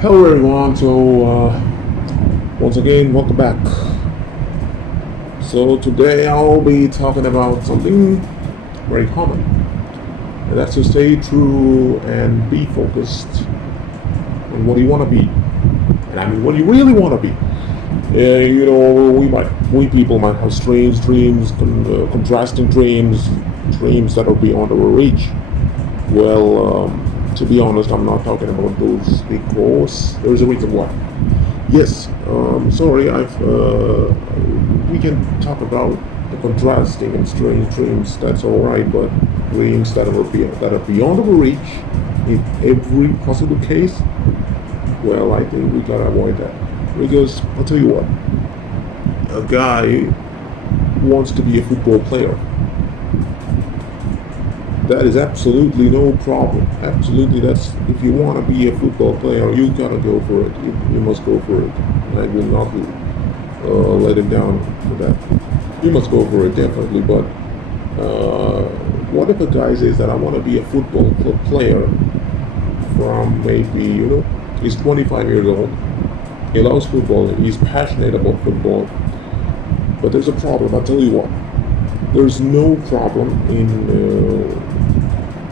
Hello everyone, once again, welcome back. So today I'll be talking about something very common, and that's to stay true and be focused on what you want to be. And I mean what you really want to be. We people might have strange dreams, contrasting dreams, dreams that are beyond our reach. To be honest, I'm not talking about those because there's a reason why. Yes, sorry, we can talk about the contrasting and strange dreams. That's all right, but dreams that are beyond our reach in every possible case. Well, I think we gotta avoid that because I'll tell you what, a guy wants to be a football player. That is absolutely no problem. Absolutely, that's if you want to be a football player, you gotta go for it. You must go for it. I will not let him down for that. You must go for it definitely. But what if a guy says that I want to be a football club player from maybe he's 25 years old. He loves football. He's passionate about football. But there's a problem. I'll tell you what. There's no problem in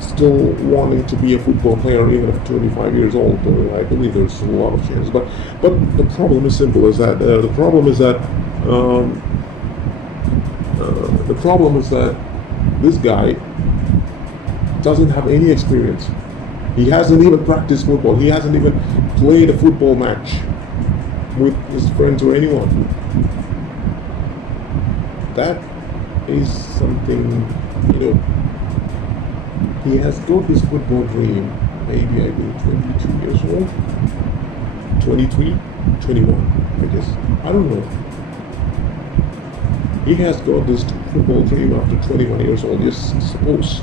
still wanting to be a football player even at 25 years old. I believe there's a lot of chances. But the problem is simple. Is that um, the problem is that this guy doesn't have any experience. He hasn't even practiced football. He hasn't even played a football match with his friends or anyone. That is something, you know, he has got this football dream, maybe I believe 22 years old, 23, 21, I guess. I don't know. He has got this football dream after 21 years old, just suppose.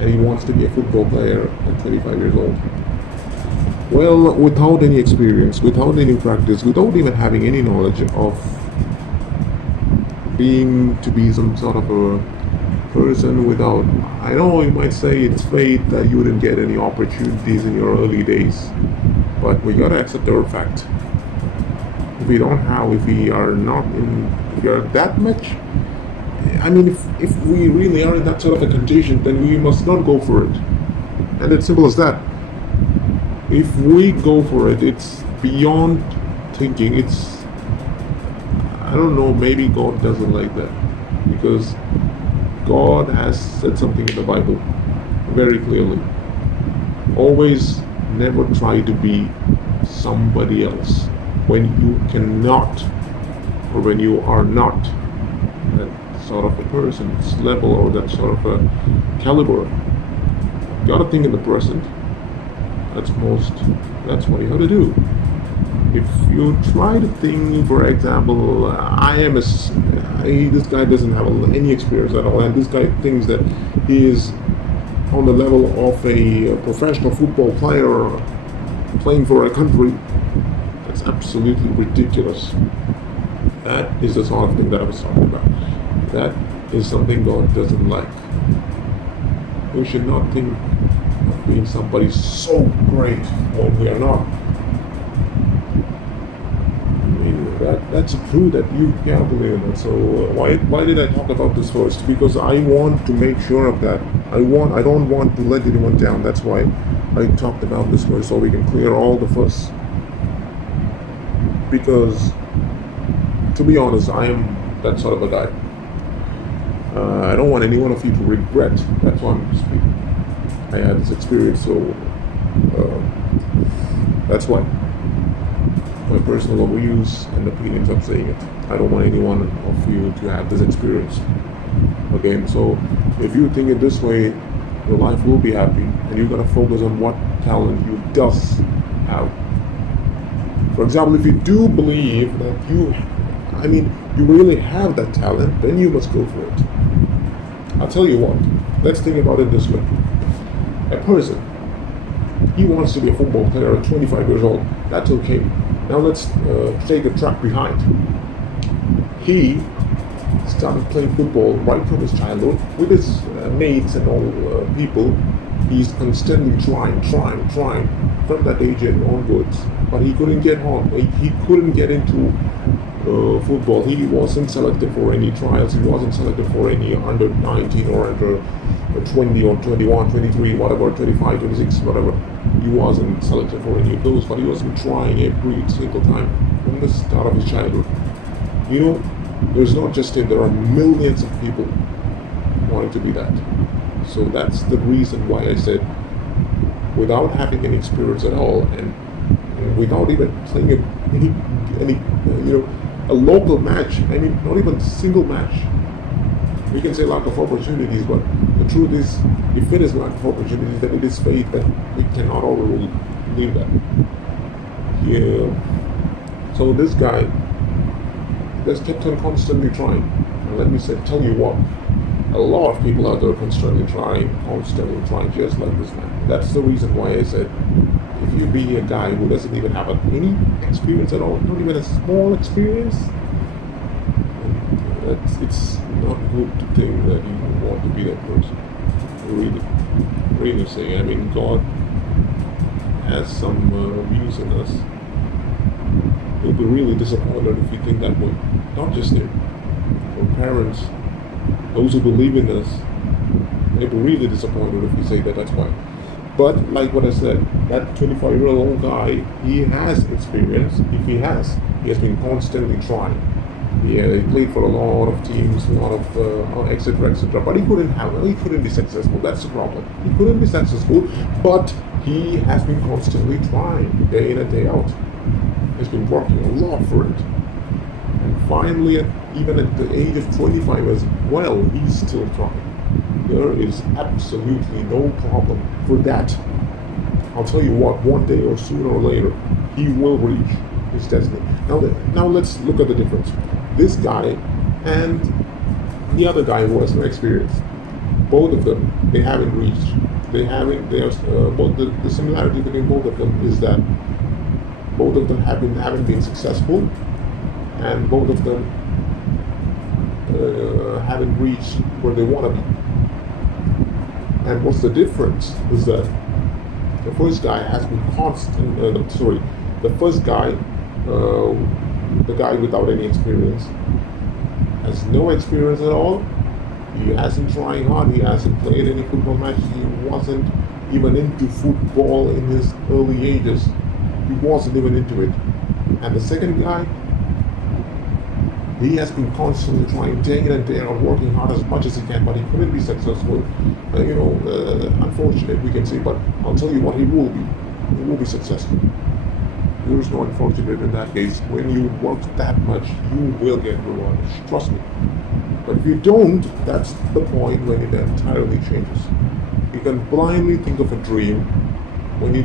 And he wants to be a football player at 25 years old. Well, without any experience, without any practice, without even having any knowledge of being to be some sort of a person without, I know you might say it's fate that you didn't get any opportunities in your early days, but we gotta accept our fact. If we don't have, if we are not in, if we are that much, I mean, if we really are in that sort of a condition, then we must not go for it. And it's simple as that. If we go for it, it's beyond thinking. I don't know, maybe God doesn't like that because God has said something in the Bible very clearly. Always never try to be somebody else when you cannot or when you are not that sort of a person's level or that sort of a caliber. You gotta think in the present. That's what you gotta do. If you try to think, for example, this guy doesn't have any experience at all, and this guy thinks that he is on the level of a professional football player playing for a country. That's absolutely ridiculous. That is the sort of thing that I was talking about. That is something God doesn't like. We should not think of being somebody so great when we are not. That's a clue that you can't believe in it. So why did I talk about this first? Because I want to make sure of that. I don't want to let anyone down. That's why I talked about this first, so we can clear all the fuss. Because to be honest, I am that sort of a guy. I don't want any one of you to regret. That's why I'm speaking. I had this experience, so that's why. My personal views and opinions of saying it. I don't want any one of you to have this experience. Okay, so if you think it this way, your life will be happy, and you gotta focus on what talent you does have. For example, if you do believe that you really have that talent, then you must go for it. I'll tell you what. Let's think about it this way. A person, he wants to be a football player at 25 years old. That's okay. Now let's take a track behind. He started playing football right from his childhood with his mates and all people. He's constantly trying from that age and onwards, but he couldn't get on. He couldn't get into football. He wasn't selected for any trials. He wasn't selected for any under 19 or under 20 or 21, 23, whatever, 25, 26, whatever. He wasn't selected for any of those, but he was trying every single time from the start of his childhood. You know, there's not just him, there are millions of people wanting to be that. So that's the reason why I said, without having any experience at all, and without even playing any a local match, I mean, not even a single match. We can say lack of opportunities, but the truth is, if it is lack of opportunities, then it is fate that we cannot overleave that. Yeah. So this guy just kept on constantly trying. And let me tell you what, a lot of people out there constantly trying, just like this man. That's the reason why I said, if you be a guy who doesn't even have any experience at all, not even a small experience, it's not good to think that you want to be that person. Really saying. I mean, God has some views in us. He'll be really disappointed if you think that way. Not just him. Our parents, those who believe in us, they'll be really disappointed if you say that. That's why. But like what I said, that 25-year-old guy, he has experience. If he has been constantly trying. Yeah, he played for a lot of teams, a lot of etc. etc. But he couldn't be successful. That's the problem. He couldn't be successful, but he has been constantly trying, day in and day out. He's been working a lot for it. And finally, even at the age of 25 as well, he's still trying. There is absolutely no problem for that. I'll tell you what, one day or sooner or later, he will reach his destiny. Now let's look at the difference. This guy and the other guy who has no experience, both of them, they haven't reached. Both the similarity between both of them is that both of them haven't been successful, and both of them haven't reached where they want to be. And what's the difference is that the first guy has been the first guy, the guy without any experience, has no experience at all. He hasn't tried hard. He hasn't played any football match. He wasn't even into football in his early ages. He wasn't even into it. And the second guy, he has been constantly trying, day in and day out, working hard as much as he can, but he couldn't be successful. Unfortunate, we can say, but I'll tell you what, he will be. He will be successful. There is no unfortunate in that case. When you work that much, you will get rewarded. Trust me. But if you don't, that's the point when it entirely changes. You can blindly think of a dream when you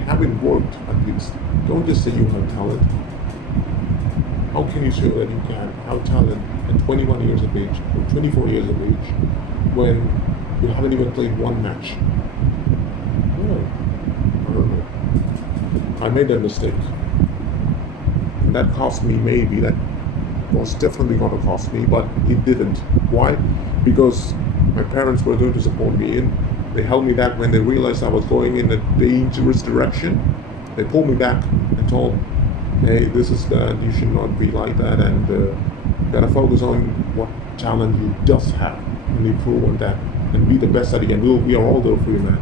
haven't worked at least. Don't just say you have talent. How can you say that you can have talent at 21 years of age or 24 years of age when you haven't even played one match? I don't know. I made that mistake. And that cost me maybe. That was definitely going to cost me, but it didn't. Why? Because my parents were going to support me in. They held me back when they realized I was going in a dangerous direction. They pulled me back and told, hey, this is that, you should not be like that, and you gotta focus on what talent you does have and improve on that and be the best that you can. We are all there for you, man.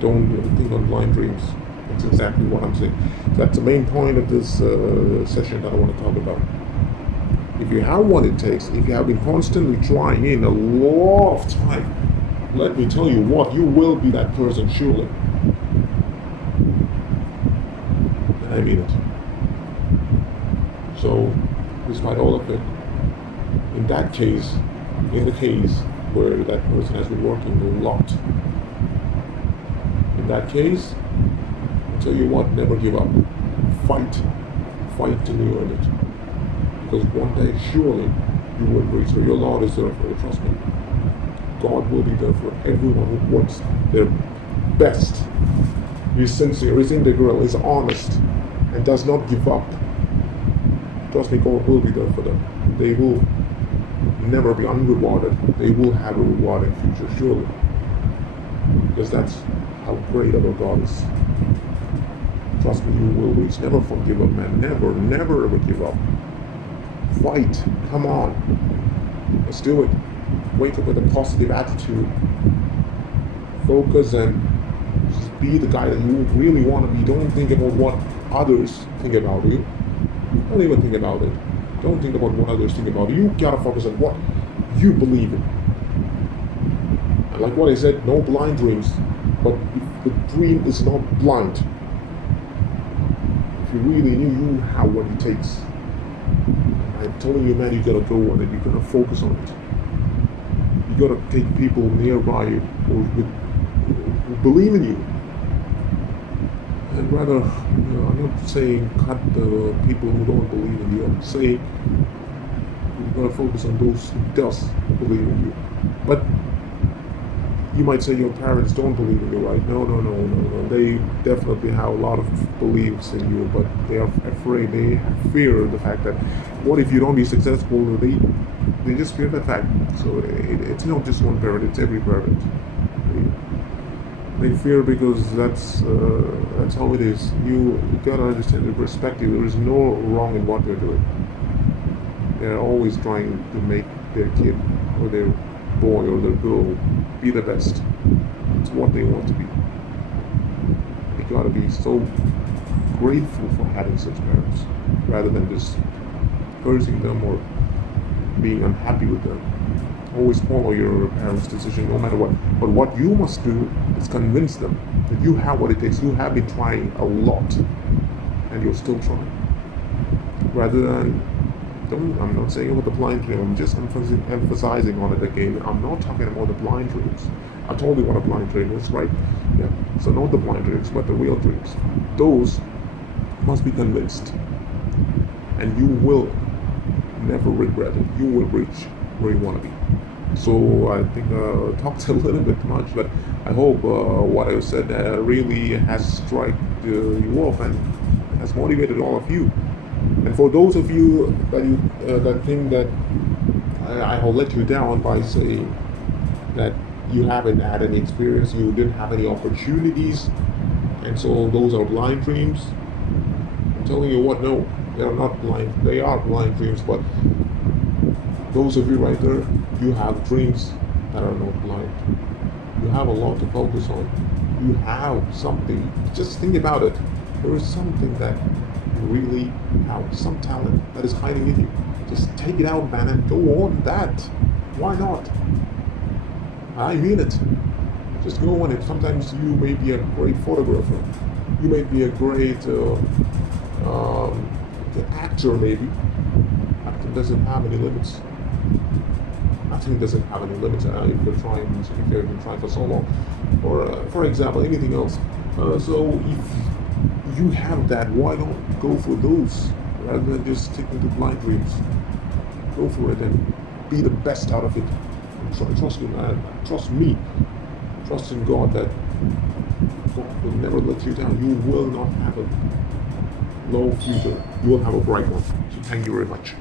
Don't think on blind dreams. That's exactly what I'm saying. So that's the main point of this session that I want to talk about. If you have what it takes, if you have been constantly trying in a lot of time, let me tell you what, you will be that person, surely. I mean it. So, despite all of it, in the case where that person has been working a lot, in that case, I'll tell you what, never give up. Fight till you earn it. Because one day, surely, you will reach where your Lord is there for you, trust me. God will be there for everyone who works their best. He's sincere, he's integral, he's honest, and does not give up. Trust me, God will be there for them. They will never be unrewarded. They will have a rewarding future, surely. because that's how great our God is. Trust me, you will reach. Never forgive up, man. Never, never ever give up. Fight. Come on. Let's do it. Wake up with a positive attitude. Focus and just be the guy that you really want to be. Don't think about what others think about you. Don't even think about it. Don't think about what others think about you. You gotta focus on what you believe in. And like what I said, no blind dreams. But if the dream is not blind, if you really knew you have what it takes, I'm telling you, man, you gotta go on it. You gotta focus on it. You gotta take people nearby you who believe in you. And rather, I'm not saying cut the people who don't believe in you. I'm saying you gotta focus on those who does believe in you. But you might say your parents don't believe in you, right? No. They definitely have a lot of beliefs in you, but they are afraid. They fear the fact that what if you don't be successful? They just fear that fact. So it's not just one parent; it's every parent. They fear because that's how it is. You gotta understand the perspective. There is no wrong in what they're doing. They're always trying to make their kid or their boy or their girl be the best. It's what they want to be. You gotta be so grateful for having such parents, rather than just cursing them or being unhappy with them. Always follow your parents' decision, no matter what. But what you must do is convince them that you have what it takes. You have been trying a lot, and you're still trying. Rather than I'm not saying about the blind dream. I'm just emphasizing on it again. I'm not talking about the blind dreams. I told you what a blind dream is, right? Yeah. So not the blind dreams, but the real dreams. Those must be convinced, and you will never regret it. You will reach where you want to be. So I think I talked a little bit much, but I hope what I said really has struck you off and has motivated all of you. And for those of you that think that I will let you down by saying that you haven't had any experience, you didn't have any opportunities, and so those are blind dreams, I'm telling you what, no, they are not blind. They are blind dreams, but those of you right there, you have dreams that are not blind. You have a lot to focus on. You have something. Just think about it. There is something that you really have, some talent that is hiding in you. Just take it out, man, and go on that. Why not? I mean it. Just go on it. Sometimes you may be a great photographer. You may be a great actor, maybe. Acting doesn't have any limits. Acting doesn't have any limits if you've been trying for so long. Or, for example, anything else. So if you have that, why don't go for those rather than just sticking to blind dreams? Go for it and be the best out of it. Trust me, man. Trust me. Trust in God that God will never let you down. You will not have a low future. You will have a bright one. So thank you very much.